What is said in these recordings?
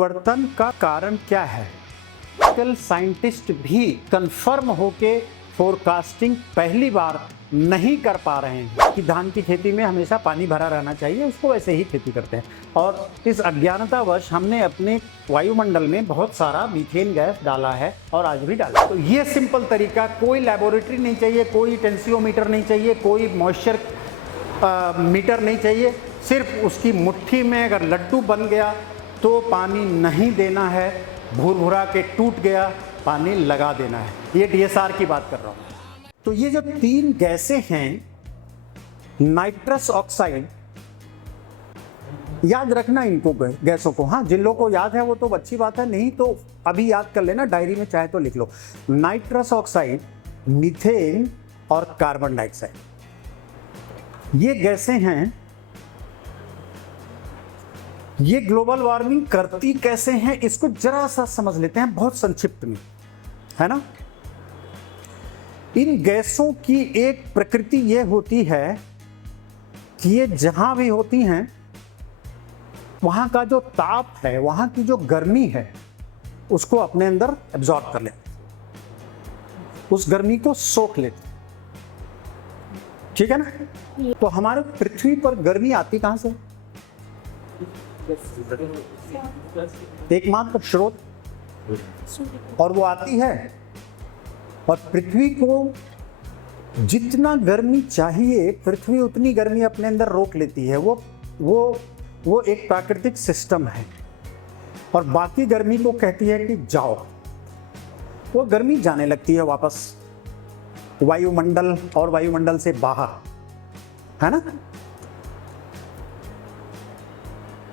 परिवर्तन का कारण क्या है? आजकल साइंटिस्ट भी कंफर्म होके फोरकास्टिंग पहली बार नहीं कर पा रहे हैं कि धान की खेती में हमेशा पानी भरा रहना चाहिए, उसको वैसे ही खेती करते हैं। और इस अज्ञानतावश हमने अपने वायुमंडल में बहुत सारा मीथेन गैस डाला है और आज भी डाला। तो ये सिंपल तरीका, कोई लैबोरेटरी नहीं चाहिए, कोई टेंसियोमीटर नहीं चाहिए, कोई मॉइस्चर मीटर नहीं चाहिए। सिर्फ उसकी मुट्ठी में अगर लड्डू बन गया तो पानी नहीं देना है, भूर-भुरा के टूट गया पानी लगा देना है। ये डीएसआर की बात कर रहा हूँ। तो ये जो तीन गैसें हैं, नाइट्रस ऑक्साइड, याद रखना इनको गैसों को। हाँ, जिन लोगों को याद है वो तो अच्छी बात है, नहीं तो अभी याद कर लेना, डायरी में चाहे तो लिख लो। नाइट्रस ऑक्साइड, मीथेन और कार्बन डाइऑक्साइड, ये गैसें हैं। ये ग्लोबल वार्मिंग करती कैसे हैं, इसको जरा सा समझ लेते हैं बहुत संक्षिप्त में, है ना। इन गैसों की एक प्रकृति ये होती है कि ये जहां भी होती हैं वहां का जो ताप है, वहां की जो गर्मी है, उसको अपने अंदर एब्जॉर्ब कर लेते, उस गर्मी को सोख लेते, ठीक है ना। तो हमारे पृथ्वी पर गर्मी आती कहां से? एकमात्र स्रोत, और वो आती है, और पृथ्वी को जितना गर्मी चाहिए पृथ्वी उतनी गर्मी अपने अंदर रोक लेती है। वो एक प्राकृतिक सिस्टम है, और बाकी गर्मी को कहती है कि जाओ। वो गर्मी जाने लगती है वापस वायुमंडल और वायुमंडल से बाहर, है ना।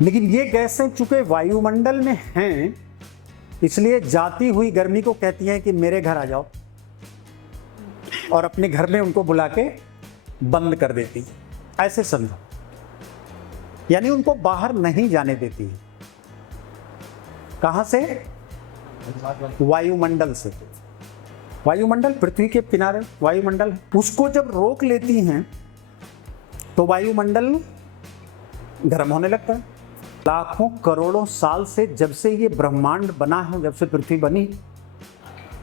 लेकिन ये गैसें चूंकि वायुमंडल में हैं, इसलिए जाती हुई गर्मी को कहती हैं कि मेरे घर आ जाओ, और अपने घर में उनको बुला के बंद कर देती है। ऐसे समझो, यानी उनको बाहर नहीं जाने देती है। कहां से? वायुमंडल से। वायुमंडल पृथ्वी के किनारे वायुमंडल है, उसको जब रोक लेती हैं तो वायुमंडल गर्म होने लगता है। लाखों करोड़ों साल से, जब से ये ब्रह्मांड बना है, जब से पृथ्वी बनी,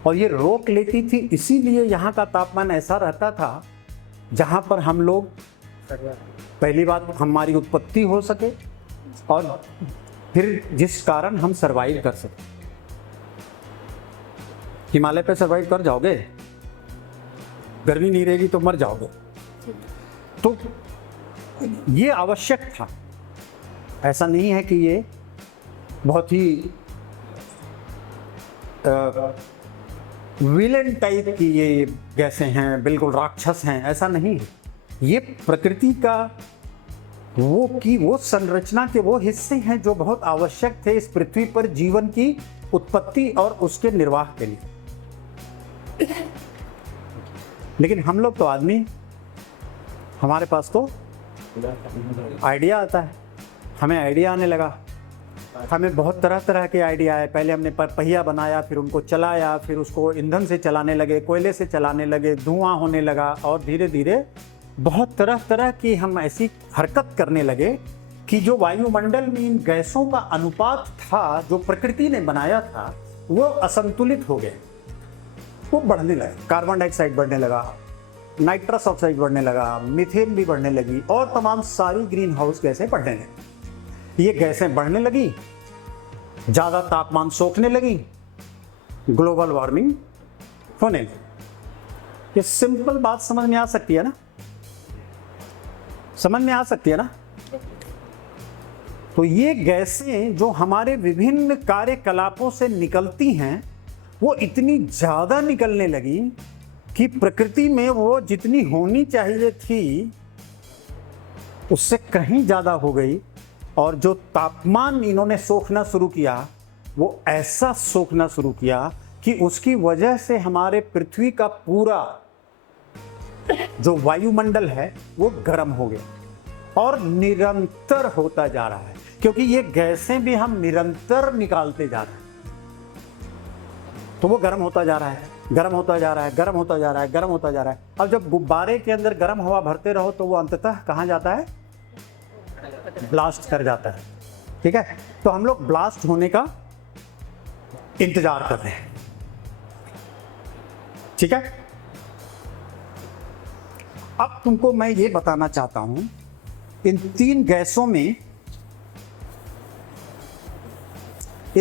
और ये रोक लेती थी, इसीलिए यहाँ का तापमान ऐसा रहता था जहाँ पर हम लोग, पहली बात, हमारी उत्पत्ति हो सके, और फिर जिस कारण हम सरवाइव कर सके। हिमालय पे सरवाइव कर जाओगे, गर्मी नहीं रहेगी तो मर जाओगे। तो ये आवश्यक था। ऐसा नहीं है कि ये बहुत ही विलेन टाइप की ये गैसें हैं, बिल्कुल राक्षस हैं, ऐसा नहीं है। ये प्रकृति का वो संरचना के वो हिस्से हैं जो बहुत आवश्यक थे इस पृथ्वी पर जीवन की उत्पत्ति और उसके निर्वाह के लिए। लेकिन हम लोग तो आदमी, हमारे पास तो आइडिया आता है, हमें आइडिया आने लगा। हमें बहुत तरह तरह के आइडिया आए। पहले हमने पहिया बनाया, फिर उनको चलाया, फिर उसको ईंधन से चलाने लगे, कोयले से चलाने लगे, धुआं होने लगा, और धीरे धीरे बहुत तरह तरह की हम ऐसी हरकत करने लगे कि जो वायुमंडल में इन गैसों का अनुपात था, जो प्रकृति ने बनाया था, वो असंतुलित हो गए, वो बढ़ने लगे। कार्बन डाइऑक्साइड बढ़ने लगा, नाइट्रस ऑक्साइड बढ़ने लगा, मीथेन भी बढ़ने लगी, और तमाम सारी ग्रीन हाउस गैसें बढ़ने लगी। ये गैसें बढ़ने लगी, ज़्यादा तापमान सोखने लगी, ग्लोबल वार्मिंग होने लगी। ये सिंपल बात समझ में आ सकती है ना? समझ में आ सकती है ना? तो ये गैसें जो हमारे विभिन्न कार्यकलापों से निकलती हैं, वो इतनी ज़्यादा निकलने लगी कि प्रकृति में वो जितनी होनी चाहिए थी उससे कहीं ज़्यादा हो गई, और जो तापमान इन्होंने सोखना शुरू किया, वो ऐसा सोखना शुरू किया कि उसकी वजह से हमारे पृथ्वी का पूरा जो वायुमंडल है वो गर्म हो गया, और निरंतर होता जा रहा है, क्योंकि ये गैसें भी हम निरंतर निकालते जा रहे हैं। तो वो गर्म होता जा रहा है, गर्म होता जा रहा है, गर्म होता जा रहा है, गर्म होता जा रहा है। अब जब गुब्बारे के अंदर गर्म हवा भरते रहो तो वो अंततः कहाँ जाता है? ब्लास्ट कर जाता है, ठीक है। तो हम लोग ब्लास्ट होने का इंतजार कर रहे हैं। ठीक है, अब तुमको मैं ये बताना चाहता हूं, इन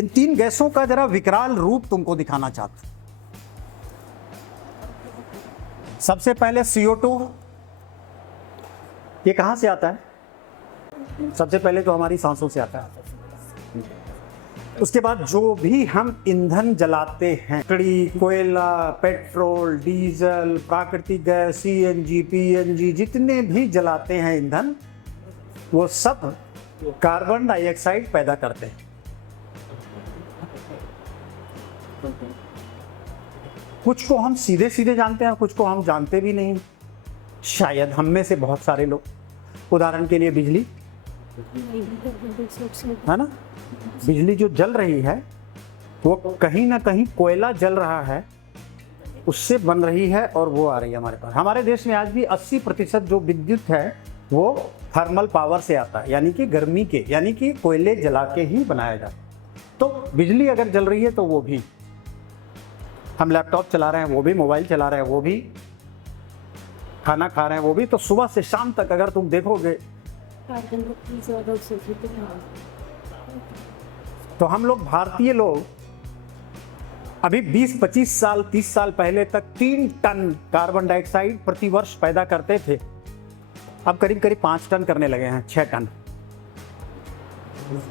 तीन गैसों का जरा विकराल रूप तुमको दिखाना चाहता हूं। सबसे पहले CO2, ये कहां से आता है? सबसे पहले तो हमारी सांसों से आता है। उसके बाद जो भी हम ईंधन जलाते हैं, लकड़ी, कोयला, पेट्रोल, डीजल, प्राकृतिक गैस, CNG, PNG, जितने भी जलाते हैं ईंधन, वो सब कार्बन डाइऑक्साइड पैदा करते हैं। कुछ को हम सीधे सीधे जानते हैं, कुछ को हम जानते भी नहीं, शायद हम में से बहुत सारे लोग। उदाहरण के लिए बिजली है ना, बिजली जो जल रही है वो कहीं ना कहीं कोयला जल रहा है, उससे बन रही है और वो आ रही है हमारे पास। हमारे देश में आज भी 80% जो विद्युत है वो थर्मल पावर से आता है, यानी कि गर्मी के, यानी कि कोयले जला के ही बनाया जाता है। तो बिजली अगर जल रही है तो वो भी, हम लैपटॉप चला रहे हैं वो भी, मोबाइल चला रहे हैं वो भी, खाना खा रहे हैं वो भी, तो सुबह से शाम तक अगर तुम देखोगे तो हम लोग भारतीय लोग अभी 20-25 साल 30 साल पहले तक 3 टन कार्बन डाइऑक्साइड प्रति वर्ष पैदा करते थे। अब करीब करीब 5 टन करने लगे हैं, 6 टन।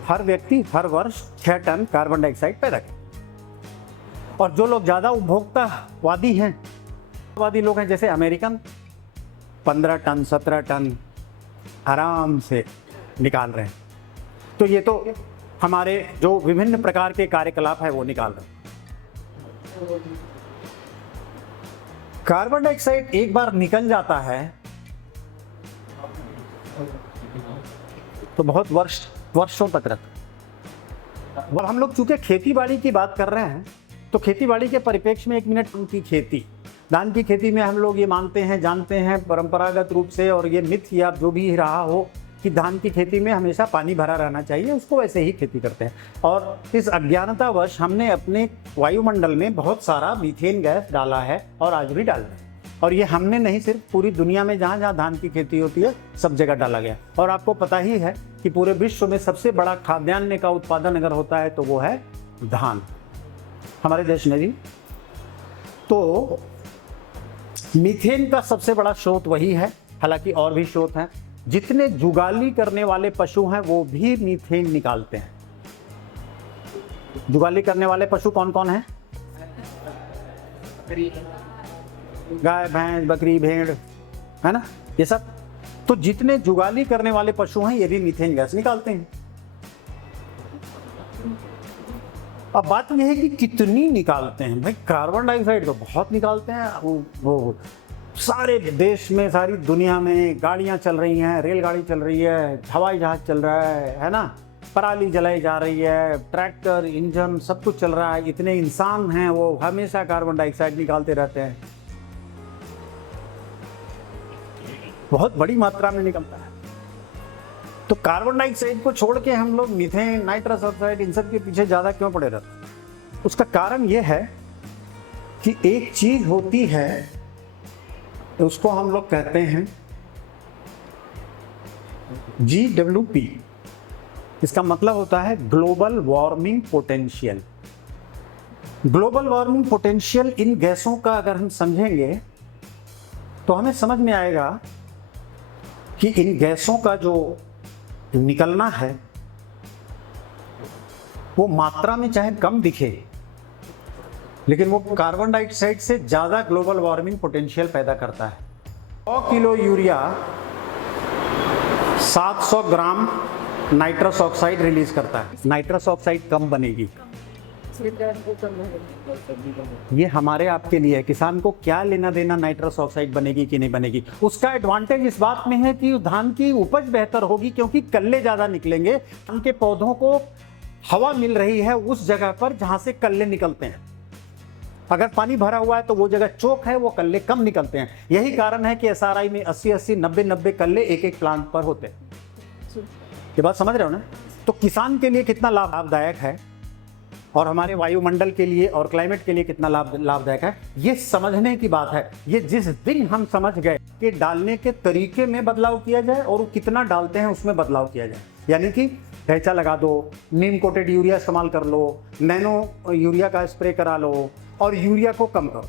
हर व्यक्ति हर वर्ष 6 टन कार्बन डाइऑक्साइड पैदा करते। और जो लोग ज्यादा उपभोक्तावादी हैं, वादी लोग हैं, जैसे अमेरिकन, 15 टन 17 टन आराम से निकाल रहे हैं। तो ये तो हमारे जो विभिन्न प्रकार के कार्यकलाप है वो निकाल रहे हैं। कार्बन डाइऑक्साइड एक बार निकल जाता है तो बहुत वर्षों तक रहता है। और हम लोग चूंकि खेती बाड़ी की बात कर रहे हैं, तो खेती बाड़ी के परिप्रेक्ष्य में 1 मिनट उनकी खेती, धान की खेती में हम लोग ये मानते हैं, जानते हैं परंपरागत रूप से, और ये मिथ या जो भी रहा हो कि धान की खेती में हमेशा पानी भरा रहना चाहिए, उसको वैसे ही खेती करते हैं। और इस अज्ञानतावश हमने अपने वायुमंडल में बहुत सारा मीथेन गैस डाला है और आज भी डाल रहे हैं। और ये हमने नहीं, सिर्फ पूरी दुनिया में जहाँ जहाँ धान की खेती होती है सब जगह डाला गया। और आपको पता ही है कि पूरे विश्व में सबसे बड़ा खाद्यान्न का उत्पादन अगर होता है तो वो है धान, हमारे देश में भी। तो मीथेन का सबसे बड़ा स्रोत वही है, हालांकि और भी स्रोत हैं। जितने जुगाली करने वाले पशु हैं वो भी मीथेन निकालते हैं। जुगाली करने वाले पशु कौन कौन हैं? गाय, भैंस, बकरी, भेड़, है ना, ये सब। तो जितने जुगाली करने वाले पशु हैं ये भी मीथेन गैस निकालते हैं। अब बात यह है कि कितनी निकालते हैं। भाई कार्बन डाइऑक्साइड तो बहुत निकालते हैं। वो सारे देश में, सारी दुनिया में गाड़ियां चल रही हैं, रेलगाड़ी चल रही है, हवाई जहाज चल रहा है ना, पराली जलाई जा रही है, ट्रैक्टर, इंजन, सब कुछ चल रहा है। इतने इंसान हैं वो हमेशा कार्बन डाइऑक्साइड निकालते रहते हैं, बहुत बड़ी मात्रा में निकलता है। तो कार्बन डाइऑक्साइड को छोड़ के हम लोग मीथेन, नाइट्रस ऑक्साइड, इन सब के पीछे ज्यादा क्यों पड़े रहते हैं? उसका कारण यह है कि एक चीज होती है, उसको हम लोग कहते हैं GWP। इसका मतलब होता है global warming potential. Global warming potential in गैसों का अगर हम समझेंगे तो हमें समझ में आएगा कि इन गैसों का जो निकलना है वो मात्रा में चाहे कम दिखे, लेकिन वो कार्बन डाइऑक्साइड से ज्यादा ग्लोबल वार्मिंग पोटेंशियल पैदा करता है। 100 किलो यूरिया 700 ग्राम नाइट्रस ऑक्साइड रिलीज करता है। नाइट्रस ऑक्साइड कम बनेगी, ये हमारे आपके लिए है। किसान को क्या लेना देना नाइट्रस ऑक्साइड बनेगी कि नहीं बनेगी। उसका एडवांटेज इस बात में है कि धान की उपज बेहतर होगी, क्योंकि कल्ले ज्यादा निकलेंगे। धान के पौधों को हवा मिल रही है उस जगह पर जहां से कल्ले निकलते हैं। अगर पानी भरा हुआ है तो वो जगह चोक है, वो कल्ले कम निकलते हैं। यही कारण है कि SRI में 80-80, 90-90 कल्ले एक एक प्लांट पर होते हैं। ये बात समझ रहे हो ना? तो किसान के लिए कितना लाभदायक है और हमारे वायुमंडल के लिए और क्लाइमेट के लिए कितना लाभदायक है, ये समझने की बात है। ये जिस दिन हम समझ गए कि डालने के तरीके में बदलाव किया जाए और वो कितना डालते हैं उसमें बदलाव किया जाए, यानी कि ढैचा लगा दो, नीम कोटेड यूरिया इस्तेमाल कर लो, नैनो यूरिया का स्प्रे करा लो और यूरिया को कम करो,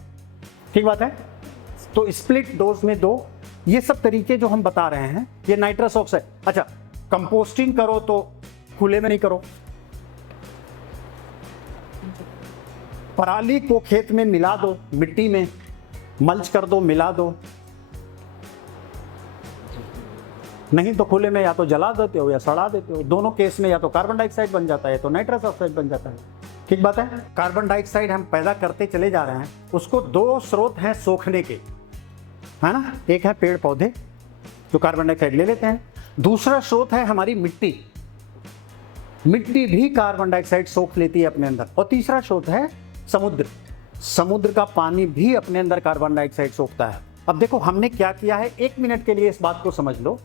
ठीक बात है। तो स्प्लिट डोज में दो, ये सब तरीके जो हम बता रहे हैं, ये नाइट्रस ऑक्साइड। अच्छा, कंपोस्टिंग करो तो खुले में नहीं करो, पराली को खेत में मिला दो, मिट्टी में मल्च कर दो, मिला दो, नहीं तो खुले में या तो जला देते हो या सड़ा देते हो। दोनों केस में या तो कार्बन डाइऑक्साइड बन जाता है तो नाइट्रस ऑक्साइड बन जाता है, ठीक बात है। कार्बन डाइऑक्साइड हम पैदा करते चले जा रहे हैं, उसको दो स्रोत हैं सोखने के, है ना। एक है पेड़ पौधे जो कार्बन डाइऑक्साइड ले लेते हैं, दूसरा स्रोत है हमारी मिट्टी, मिट्टी भी कार्बन डाइऑक्साइड सोख लेती है अपने अंदर, और तीसरा स्रोत है समुद्र, समुद्र का पानी भी अपने अंदर कार्बन डाइऑक्साइड सोखता है। अब देखो हमने क्या किया है, एक मिनट के लिए इस बात को समझ लो।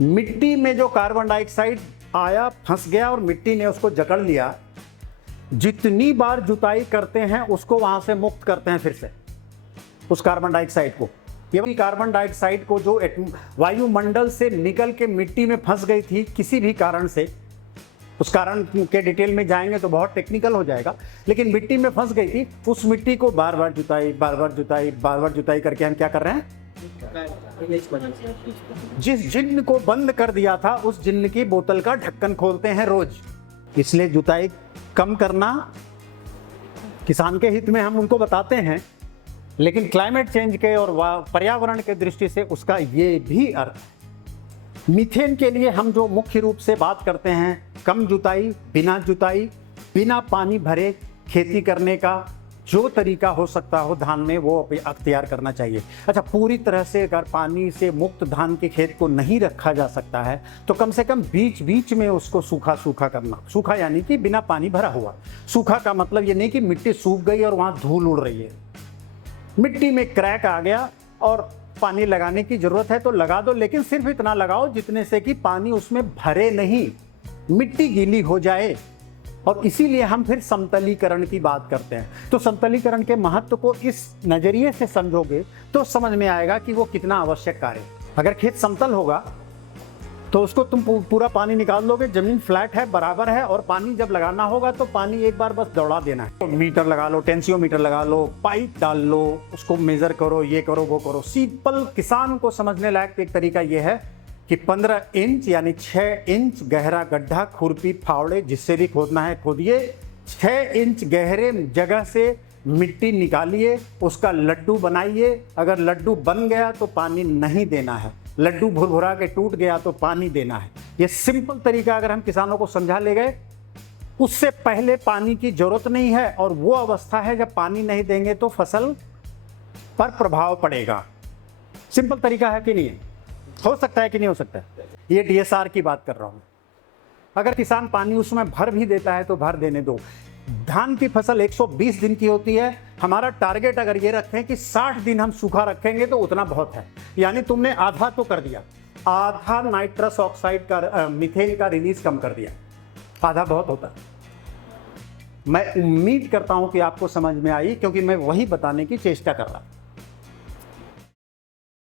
मिट्टी में जो कार्बन डाइऑक्साइड आया, फंस गया और मिट्टी ने उसको जकड़ लिया, जितनी बार जुताई करते हैं उसको वहां से मुक्त करते हैं फिर से उस कार्बन डाइऑक्साइड को। ये कार्बन डाइऑक्साइड को जो वायुमंडल से निकल के मिट्टी में फंस गई थी किसी भी कारण से, उस कारण के डिटेल में जाएंगे तो बहुत टेक्निकल हो जाएगा, लेकिन मिट्टी में फंस गई थी, उस मिट्टी को बार बार जुताई करके हम क्या कर रहे हैं, जिस जिन्न को बंद कर दिया था उस जिन्न की बोतल का ढक्कन खोलते हैं रोज। इसलिए जुताई कम करना किसान के हित में हम उनको बताते हैं, लेकिन क्लाइमेट चेंज के और पर्यावरण के दृष्टि से उसका ये भी अर्थ है। मीथेन के लिए हम जो मुख्य रूप से बात करते हैं, कम जुताई, बिना पानी भरे खेती करने का जो तरीका हो सकता हो धान में, वो अख्तियार करना चाहिए। अच्छा, पूरी तरह से अगर पानी से मुक्त धान के खेत को नहीं रखा जा सकता है तो कम से कम बीच बीच में उसको सूखा करना। सूखा यानी कि बिना पानी भरा हुआ। सूखा का मतलब ये नहीं कि मिट्टी सूख गई और वहाँ धूल उड़ रही है, मिट्टी में क्रैक आ गया और पानी लगाने की जरूरत है तो लगा दो, लेकिन सिर्फ इतना लगाओ जितने से कि पानी उसमें भरे नहीं, मिट्टी गीली हो जाए। और इसीलिए हम फिर समतलीकरण की बात करते हैं। तो समतलीकरण के महत्व को इस नजरिए से समझोगे तो समझ में आएगा कि वो कितना आवश्यक कार्य है। अगर खेत समतल होगा तो उसको तुम पूरा पानी निकाल लोगे, जमीन फ्लैट है, बराबर है, और पानी जब लगाना होगा तो पानी एक बार बस दौड़ा देना है। तो मीटर लगा लो, टेंसियोमीटर लगा लो, पाइप डाल लो, उसको मेजर करो, ये करो वो करो। सिंपल किसान को समझने लायक एक तरीका ये है कि 15 इंच यानी 6 इंच गहरा गड्ढा, खुरपी फावड़े जिससे भी खोदना है खोदिए, 6 इंच गहरे जगह से मिट्टी निकालिए, उसका लड्डू बनाइए। अगर लड्डू बन गया तो पानी नहीं देना है, लड्डू भुरभुरा के टूट गया तो पानी देना है। ये सिंपल तरीका अगर हम किसानों को समझा ले गए, उससे पहले पानी की जरूरत नहीं है, और वो अवस्था है जब पानी नहीं देंगे तो फसल पर प्रभाव पड़ेगा। सिंपल तरीका है कि नहीं है? हो सकता है कि नहीं हो सकता है? ये डीएसआर की बात कर रहा हूं। अगर किसान पानी उसमें भर भी देता है तो भर देने दो। धान की फसल 120 दिन की होती है, हमारा टारगेट अगर ये रखें कि 60 दिन हम सूखा रखेंगे तो उतना बहुत है। यानी तुमने आधा तो कर दिया, आधा नाइट्रस ऑक्साइड का, मीथेन का रिलीज कम कर दिया, आधा बहुत होता है। मैं उम्मीद करता हूं कि आपको समझ में आई, क्योंकि मैं वही बताने की चेष्टा कर रहा हूं।